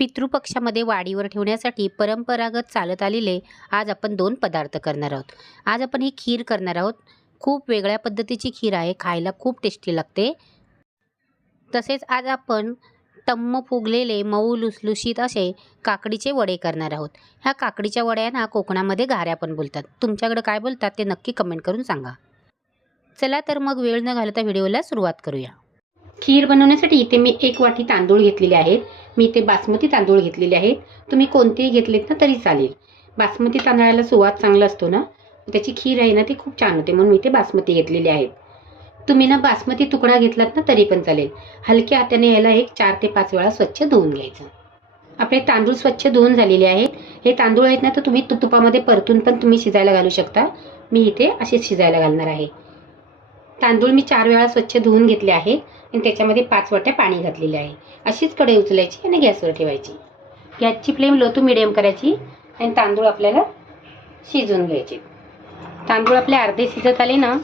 पितृपक्षामध्ये वाडीवर ठेवण्यासाठी परंपरागत चालत आलेले आज आपण दोन पदार्थ करणार आहोत. आज आपण ही खीर करणार आहोत. खूप वेगळ्या पद्धतीची खीर आहे. खायला खूप टेस्टी लागते. तसेच आज आपण टम्म फुगलेले मऊ लुसलुशीत असे काकडीचे वडे करणार आहोत. ह्या काकडीच्या वड्यांना कोकणामध्ये घाऱ्या पण बोलतात. तुमच्याकडे काय बोलतात ते नक्की कमेंट करून सांगा. चला तर मग वेळ न घालता व्हिडिओला सुरुवात करूया. खीर बनवण्यासाठी इथे मी एक वाटी तांदूळ घेतलेले आहेत. मी इथे बासमती तांदूळ घेतलेले आहेत. तुम्ही कोणतेही घेतलेत ना तरी चालेल. बासमती तांदळाला सुवाद चांगला असतो ना? त्याची खीर आहे ना ती खूप छान होते म्हणून मी इथे बासमती घेतलेले आहेत. तुम्ही ना बासमती तुकडा घेतलात ना तरी पण चालेल. हलक्या हाताने याला एक चार ते पाच वेळा स्वच्छ धुवून घ्यायचं. आपले तांदूळ स्वच्छ धुवून झालेले आहेत. हे तांदूळ आहेत ना तर तुम्ही तुतुपामध्ये परतून पण तुम्ही शिजायला घालू शकता. मी इथे असेच शिजायला घालणार आहे. तांदूळ मी चार वेळा स्वच्छ धुवून घेतले आहे आणि त्याच्यामध्ये पाच वाट्या पाणी घातलेले आहे. अशीच कढई उचलायची आणि गॅसवर ठेवायची. गॅसची फ्लेम लो टू मिडियम करायची आणि तांदूळ आपल्याला शिजवून घ्यायचे. तांदूळ आपले अर्धे शिजत आले ना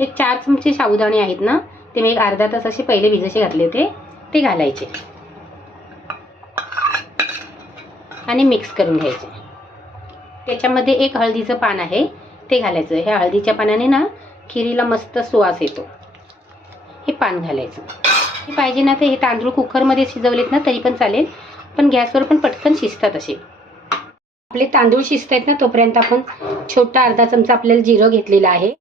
एक चार चमचे साबुदाणे आहेत ना ते मी एक अर्धा तास असे पहिले भिजसे घातले होते ते घालायचे. आणि मिक्स करून घ्यायचे. त्याच्यामध्ये एक हळदीचं पान आहे ते घालायचं. ह्या हळदीच्या पानाने ना खिरीला मस्त सुवास येतो. हे पान घालायचं. हे पाहिजे ना तर हे तांदूळ कुकरमध्ये शिजवलेत ना तरी पण चालेल. पण गॅसवर पण पटकन शिजतात असे. आपले तांदूळ शिजत आहेत ना तोपर्यंत आपण छोटा अर्धा चमचा आपल्याला जिरं घेतलेला आहे.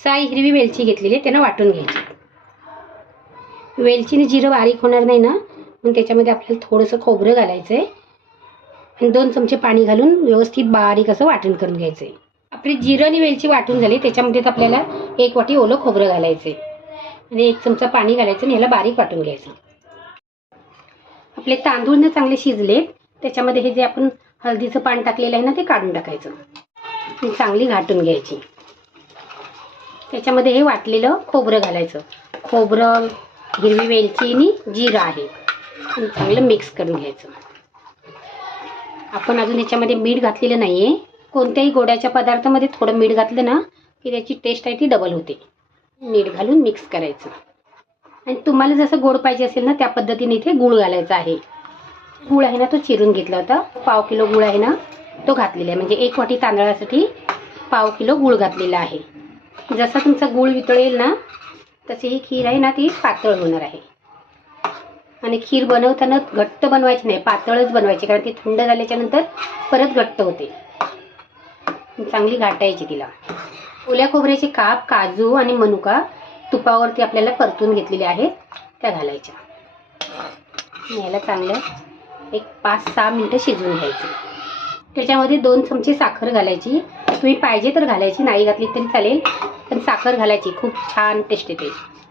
साई हिरवी वेलची घेतलेली आहे त्यांना वाटून घ्यायची. वेलचीने जिरं बारीक होणार नाही ना मग त्याच्यामध्ये आपल्याला थोडंसं खोबरं घालायचं आहे आणि दोन चमचे पाणी घालून व्यवस्थित बारीक असं वाटण करून घ्यायचं आहे आपली जिरं आणि वेलची वाटून झाली. त्याच्यामध्ये आपल्याला एक वाटी ओलं खोबरं घालायचं आणि एक चमचा पाणी घालायचं आणि ह्याला बारीक वाटून घ्यायचं. आपले तांदूळ ना चांगले शिजलेत त्याच्यामध्ये हे जे आपण हळदीचं पान टाकलेलं आहे ना ते काढून टाकायचं. आणि चांगली घाटून घ्यायची. त्याच्यामध्ये हे वाटलेलं खोबरं घालायचं. खोबरं हिरवी वेलची आणि जिरं आहे. आणि चांगलं मिक्स करून घ्यायचं. आपण अजून याच्यामध्ये मीठ घातलेलं नाही आहे कोणत्याही गोड्याच्या पदार्थामध्ये थोडं मीठ घातलं ना की त्याची टेस्ट आहे ती डबल होते. मीठ घालून मिक्स करायचं. आणि तुम्हाला जसं गोड पाहिजे असेल ना त्या पद्धतीने इथे गूळ घालायचा आहे. गूळ आहे ना तो चिरून घेतला होता. पाव किलो गूळ आहे ना तो घातलेला आहे. म्हणजे एक वाटी तांदळासाठी पाव किलो गूळ घातलेला आहे. जसा तुमचा गूळ वितळेल ना तशी ही खीर आहे ना ती पातळ होणार आहे. आणि खीर बनवताना घट्ट बनवायची नाही पातळच बनवायची कारण ती थंड झाल्याच्यानंतर परत घट्ट होते. चांगली घाटायची तिला. ओल्या खोबऱ्याचे काप काजू आणि मनुका तुपावरती आपल्याला परतून घेतलेले आहेत त्या घालायच्या. याला चांगलं एक पाच सहा मिनटं शिजवून घ्यायची. त्याच्यामध्ये दोन चमचे साखर घालायची. तुम्ही पाहिजे तर घालायची नाही घातली तरी चालेल पण साखर घालायची. खूप छान टेस्ट येते.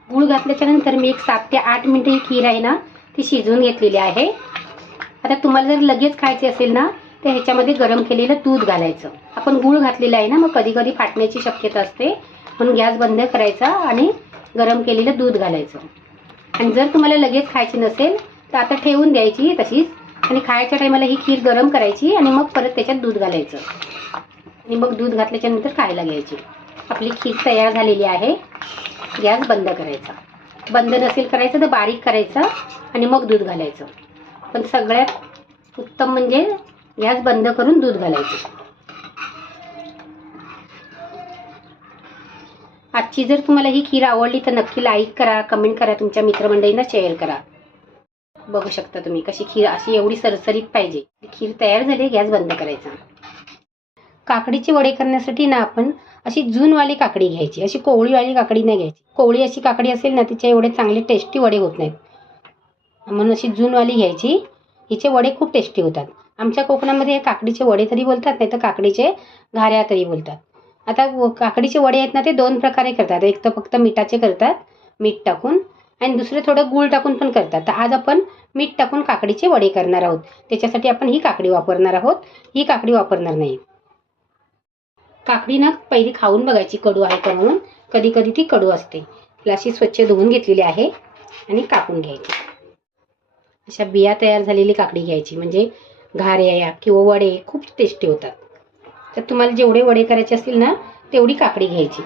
गूळ घातल्याच्या नंतर मी एक सात ते आठ मिनटं ही खीर आहे ना ती शिजवून घेतलेली आहे. आता तुम्हाला जर लगेच खायची असेल ना तर ह्याच्यामध्ये गरम केलेलं दूध घालायचं. आपण गूळ घातलेलं आहे ना मग कधी कधी फाटण्याची शक्यता असते. म्हणून गॅस बंद करायचा आणि गरम केलेलं दूध घालायचं. आणि जर तुम्हाला लगेच खायची नसेल तर आता ठेवून द्यायची तशीच. आणि खायच्या टायमाला ही खीर गरम करायची आणि मग परत त्याच्यात दूध घालायचं. आणि मग दूध घातल्याच्या नंतर खायला घ्यायची. आपली खीर तयार झालेली आहे. गॅस बंद करायचा. बंद नसेल करायचं तर बारीक करायचं आणि मग दूध घालायचं. पण सगळ्यात उत्तम म्हणजे गॅस बंद करून दूध घालायचं. आजची जर तुम्हाला ही खीर आवडली तर नक्की लाईक करा कमेंट करा तुमच्या मित्रमंडळींना शेअर करा. बघू शकता तुम्ही कशी खीर अशी एवढी सरसरीत पाहिजे. खीर तयार झाली गॅस बंद करायचा. काकडीचे वडे करण्यासाठी ना आपण अशी जूनवाली काकडी घ्यायची अशी कोवळीवाली काकडी नाही घ्यायची. कोवळी अशी काकडी असेल ना तिच्या एवढे चांगले टेस्टी वडे होत नाहीत. म्हणून अशी जूनवाली घ्यायची. हिचे वडे खूप टेस्टी होतात. आमच्या कोकणामध्ये काकडीचे वडे तरी बोलतात नाही तर काकडीचे घाऱ्या तरी बोलतात. आता व- काकडीचे वडे आहेत ना ते दोन प्रकारे करतात. एक तर फक्त मिठाचे करतात मीठ टाकून आणि दुसरे थोडं गूळ टाकून पण करतात. तर आज आपण मीठ टाकून काकडीचे वडे करणार आहोत. त्याच्यासाठी आपण ही काकडी वापरणार आहोत. ही काकडी वापरणार नाही. काकडी ना पहिली खाऊन बघायची कडू आहे का म्हणून. कधी कधी ती कडू असते. तिला अशी स्वच्छ धुवून घेतलेली आहे आणि कापून घ्यायची. अशा बिया तयार झालेली काकडी घ्यायची. म्हणजे घाऱ्या किंवा वडे खूप टेस्टी होतात. तर तुम्हाला जेवढे वडे करायचे असतील ना तेवढी काकडी घ्यायची.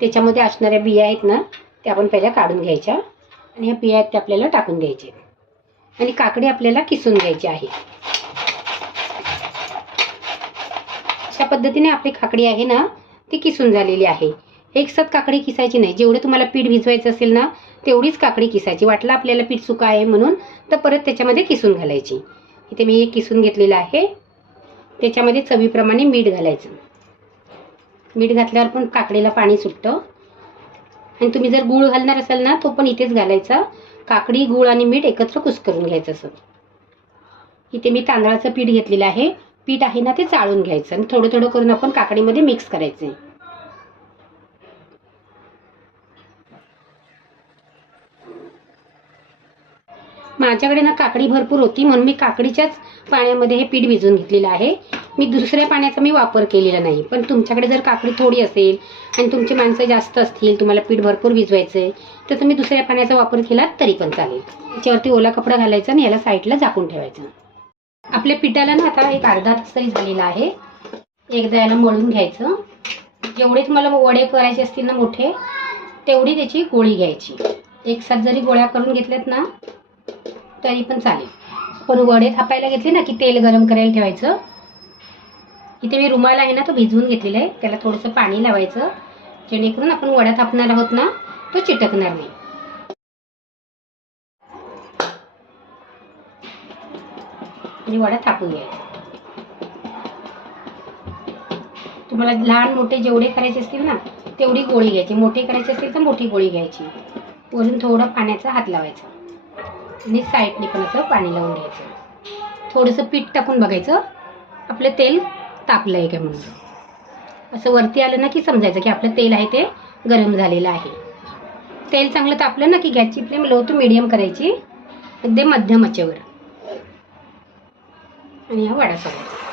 त्याच्यामध्ये असणाऱ्या बिया आहेत ना त्या आपण पहिल्या काढून घ्यायच्या आणि ह्या बिया आहेत त्या आपल्याला टाकून द्यायचे. आणि काकडी आपल्याला किसून घ्यायची आहे. अशा पद्धतीने आपली काकडी आहे ना ती किसून झालेली आहे. एकसाथ काकडी किसायची नाही. जेवढे तुम्हाला पीठ भिजवायचं असेल ना तेवढीच काकडी किसायची. वाटलं आपल्याला पीठ सुका आहे म्हणून तर परत त्याच्यामध्ये किसून घालायची. इथे मी एक किसून घेतलेलं आहे. त्याच्यामध्ये चवीप्रमाणे मीठ घालायचं. मीठ घातल्यावर पण काकडीला पाणी सुटतं. आणि तुम्ही जर गूळ घालणार असाल ना तो पण इथेच घालायचा. काकडी गूळ आणि मीठ एकत्र कुस्करून घ्यायचं असं. इथे मी तांदळाचं पीठ घेतलेलं आहे. पीठ आहे ना ते चाळून घ्यायचं. आणि थोडं थोडं करून आपण काकडीमध्ये मिक्स करायचं. माझ्याकडे ना काकडी भरपूर होती म्हणून मी काकडीच्याच पाण्यामध्ये हे पीठ भिजवून घेतलेलं आहे. मी दुसऱ्या पाण्याचा मी वापर केलेला नाही पण तुमच्याकडे जर काकडी थोडी असेल आणि तुमची माणसं जास्त असतील तुम्हाला पीठ भरपूर भिजवायचं आहे तर तुम्ही दुसऱ्या पाण्याचा वापर केलात तरी पण चालेल. त्याच्यावरती ओला कपडा घालायचा आणि याला साईडला झाकून ठेवायचं. आपल्या पिठाला ना आता एक अर्धा तास तरी झालेला आहे. एकदा याला मळून घ्यायचं. जेवढे तुम्हाला वडे करायचे असतील ना मोठे तेवढी त्याची गोळी घ्यायची. एक साथ जरी गोळ्या करून घेतल्यात ना तरी पण चालेल. पण वडे थापायला घेतले ना की तेल गरम करायला ठेवायचं. इथे मी रुमाल आहे ना तो भिजवून घेतलेला आहे. त्याला थोडंसं पाणी लावायचं. जेणेकरून आपण वड्या थापणार आहोत ना तो चिटकणार नाही. आणि वडा थापून घ्यायचा तुम्हाला लहान मोठे जेवढे करायचे असतील ना तेवढी गोळी घ्यायची. मोठी करायची असतील तर मोठी गोळी घ्यायची. वरून थोडं पाण्याचा हात लावायचा. आणि साईडने पण असं पाणी लावून घ्यायचं. थोडंसं पीठ टाकून बघायचं. आपलं तेल तापलं आहे का म्हणून. असं वरती आलं ना की समजायचं की आपलं तेल आहे ते गरम झालेलं आहे. तेल चांगलं तापलं ना की गॅसची फ्लेम लो टू मिडियम करायची. अगदी मध्यम आचेवर. आणि हा वडा सोडायचा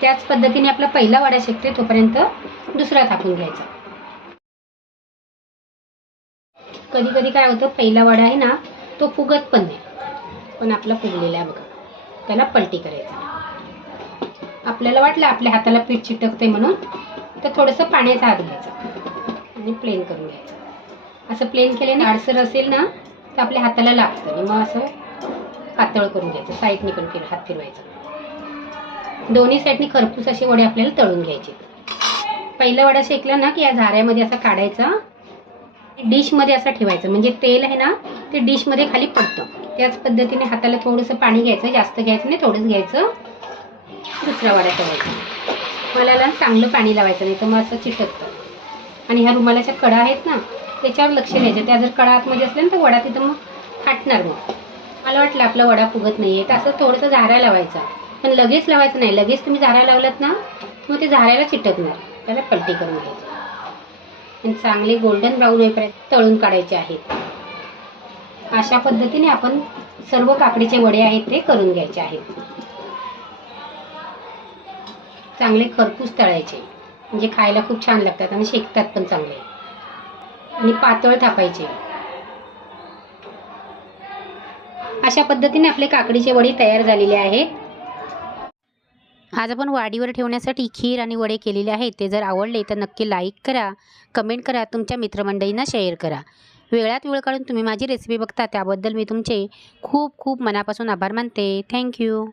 त्याच पद्धतीने आपला पहिला वडा शेकते तोपर्यंत दुसरा तापून घ्यायचा. कधी कधी काय होतं पहिला वडा आहे ना तो फुगत पण नाही. पण आपला फुगलेला आहे बघा. त्याला पलटी करायचा. आपल्याला वाटलं आपल्या हाताला पीठ चिटकते म्हणून तर थोडंसं पाण्याचा हात घ्यायचा आणि प्लेन करून घ्यायचं. असं प्लेन केल्याने आडसर असेल ना तर आपल्या हाताला लागतं आणि मग असं पातळ करून घ्यायचं. साईडने पण फिर हात फिरवायचा. दोन्ही साईडनी खरपूस असे वडे आपल्याला तळून घ्यायचे. पहिला वडा शेकला ना की या झाऱ्यामध्ये असा काढायचा. डिशमध्ये असं ठेवायचं. म्हणजे तेल आहे ना ते डिशमध्ये खाली पडतं. त्याच पद्धतीने हाताला थोडंसं पाणी घ्यायचं जास्त घ्यायचं नाही थोडंच घ्यायचं. दुसरा वडा ठेवायचा. मला चांगलं पाणी लावायचं नाही तर मग असं चिटकतं. आणि ह्या रुमालाच्या कडा आहेत ना त्याच्यावर लक्ष द्यायचं. त्या जर कडा आतमध्ये असल्या ना तर वडा तिथं मग फाटणार मग. मला वाटलं आपला वडा फुगत नाही आहे तर असं थोडंसं झारा लावायचा. पण लगेच लावायचं नाही. लगेच तुम्ही झारा लावलात ना मग ते झाऱ्याला चिटकणार. त्याला पलटी करून घ्यायची. आणि चांगले गोल्डन ब्राऊन होईपर्यंत तळून काढायचे आहेत. अशा पद्धतीने आपण सर्व काकडीचे वडे आहेत ते करून घ्यायचे आहेत. चांगले खरपूस तळायचे म्हणजे खायला खूप छान लागतात आणि शेकतात पण चांगले. आणि पातळ थापायचे. अशा पद्धतीने आपले काकडीचे वडे तयार झालेले आहेत. आज आपण वाडीवर ठेवण्यासाठी खीर आणि वडे केलेले आहेत. ते जर आवडले तर नक्की लाईक करा कमेंट करा तुमच्या मित्रमंडळींना शेअर करा. वेळात वेळ काढून तुम्ही माझी रेसिपी बघता त्याबद्दल मी तुमचे खूप खूप मनापासून आभार मानते. थँक्यू